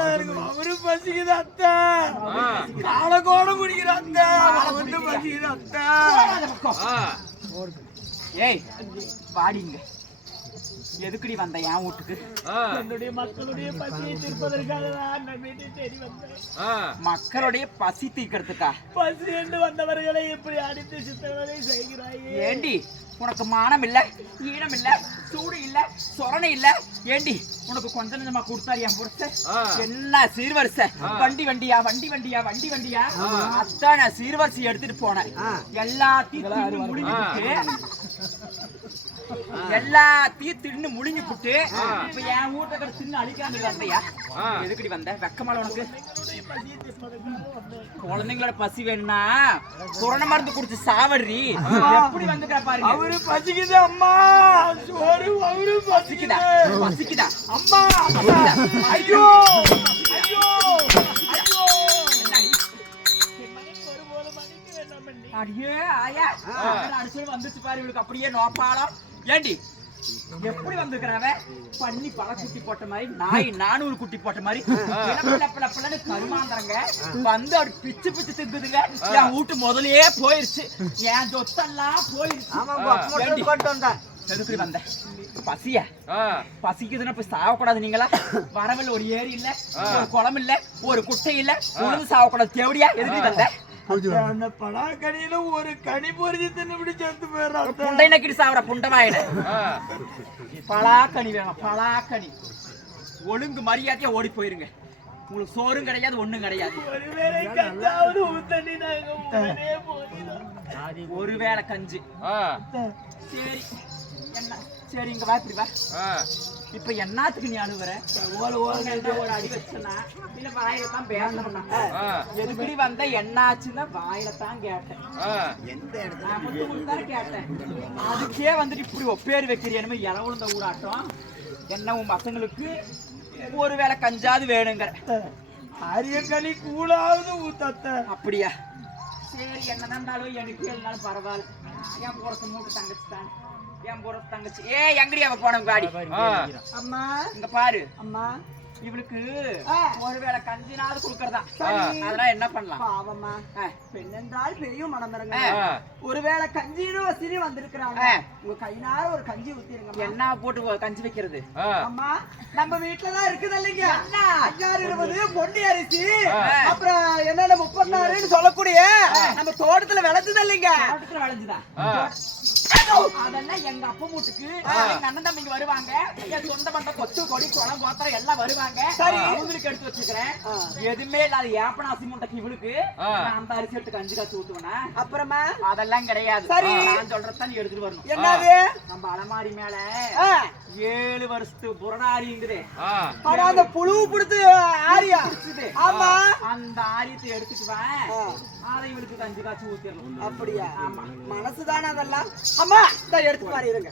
அவரு பசிக்குது அத்தை. காலை கோட குடிக்கிற அத்தை. அவரு பசிக்குது அத்தை. ஏய் வாடிங்க. எதுக்குடி வந்த என் வீட்டுக்கு? என்னுடைய மக்களுடைய பசியை தீர்ப்பதற்காக நான் வீட்டை தேடி வந்தேன். மக்களுடைய பசி தீர்க்கிறதுக்கா? பசி என்று வந்தவர்களை இப்படி அடித்து சித்தவதை செய்கிறாய். ஏண்டி உனக்கு மானம் இல்ல, ஈனம் இல்ல, சூடு இல்ல, சொரணை இல்ல? ஏண்டி உனக்கு கொஞ்ச நஞ்சமா கொடுத்தாரு என் புருஷ? என்ன சீர்வரிசை? வண்டி வண்டியா வண்டி வண்டியா வண்டி வண்டியா? அத்தான் நான் சீர்வரிசை எடுத்துட்டு போனேன். எல்லாத்தையும் தின்னு முழுங்கி புட்டு இப்ப என் வீட்டுல தின்னு அழிக்காம வந்தையா? எதுக்கடி வந்த? வெக்கமால உனக்கு? குழந்தைங்களோட பசி வேணும்னா கொரோனா மருந்து குடிச்சு சாவறி. எப்படி வந்துட்டா பாருங்க. அவரு பசிக்குது அம்மா. சோறு அவரு பசிக்குதா? பசிக்குதா அம்மா? ஐயோ ஐயோ ஐயோ. அடியே ஆயா அடிச்சு வந்துச்சு பாரு. இவளுக்கு அப்படியே நோப்பாலம். ஏண்டி எப்படி வந்திருக்கிறாவ? பண்ணி பல குட்டி போட்ட மாதிரி, நாய் 400 குட்டி போட்ட மாதிரி கருமாந்திரங்க வந்து அப்படி பிச்சு பிச்சு திங்குதுங்க. என் வீட்டு முதலே போயிருச்சு. என் சொத்தெல்லாம் போயிருச்சு. எதுக்கு வந்த? பசியா? பசிக்குதுன்னா போய் சாவக்கூடாது. நீங்களா வரவில் ஒரு ஏரி இல்ல, ஒரு குளம் இல்ல, ஒரு குட்டை இல்ல, உணவு சாவக்கூடாது. தேவடியா? எதுக்கு வந்த? அந்த பலாக்கனியில ஒரு கனி பொறிஞ்சு தின்னு சேர்த்து போயிடுறான். புண்டை நக்கிட்டு சாவற புண்டவாயின. பலாக்கனி வேணும், பலாக்கனி. ஒழுங்கு மரியாதையா ஓடி போயிருங்க. உங்களுக்கு சோறும் கிடையாது, ஒண்ணும் கிடையாது. ஒருவேளை கஞ்சி. சரி என்ன? சரி இங்க வா, இப்படி வா. இப்ப என்னத்துக்கு நீ அழுவுற? ஒரு அடி வச்சனா இல்ல வாயில தான் பேசணும்னா? எதுக்கடி வந்த? என்னாச்சுன்னா வாயில தான் கேட்டேன். எந்த இடத்துல கேட்டேன். அதுக்கே வந்துட்டு இப்படி ஒப்பேறு வைக்கிறேன். இளவுழுந்த ஊராட்டம். என்ன உன் பசங்களுக்கு ஒருவேளை கஞ்சாது வேணுங்கிற? அரியக்கனி கூழாவது ஊத்தத்த. அப்படியா? சரி என்னதான் இருந்தாலும் எனக்கு எல்லாரும் பரவாயில்ல. என் போறத மூட்டு தங்கச்சி தான். என் போறது தங்கச்சி. எங்கடி அவ போன காடி? அம்மா இங்க பாரு. அம்மா இவளுக்கு ஒருவேளை கஞ்சினாவது குடுக்கறதா? அதெல்லாம் என்ன பண்ணலாம்? பாவம்மா, பெண்ணென்றால் பெரிய மனமரங்க. ஒருவேளை கஞ்சின்னு வசதி வந்திருக்கிறாங்க. உங்க கையினால ஒரு கஞ்சி ஊத்திருங்க. என்ன போட்டு கஞ்சி வைக்கிறது? அம்மா நம்ம வீட்டுலதான் இருக்குது இல்லைங்க. 5-20 பொன்னி அரிசி, அப்புறம் என்னென்ன 36 சொல்லக்கூடிய நம்ம தோட்டத்துல விளைஞ்சது இல்லைங்க. தோட்டத்துல விளைஞ்சுதா? அதெல்லாம் எங்க அப்பா வீட்டுக்கு எங்க அண்ணன் தம்பிங்க வருவாங்க. என் சொந்த பண்ட கொத்து கொடி குளம் கோத்திரம் எல்லாம் வருவாங்க. சரி அவங்களுக்கு எடுத்து வச்சுக்கிறேன். எதுவுமே இல்லாத ஏப்பனாசி முட்டைக்கு இவளுக்கு அந்த அரிசி எடுத்து கஞ்சி காய்ச்சி ஊத்துவனா? அப்புறமா அதெல்லாம் கிடையாது. சரி நான் சொல்றதான் நீ எடுத்துட்டு வரணும். என்னது? நம்ம அலமாரி மேல 7 வருஷத்து புரணாரிங்குது. அந்த புழு புடிச்சு ஆரியா? ஆமா. அந்த ஆரியத்தை எடுத்துட்டு வா. அதை இவளுக்கு கஞ்சி காய்ச்சி ஊத்திடணும். அப்படியா? ஆமா. மனசுதானே அதெல்லாம். அம்மா எடுத்து பாரு. இருங்க.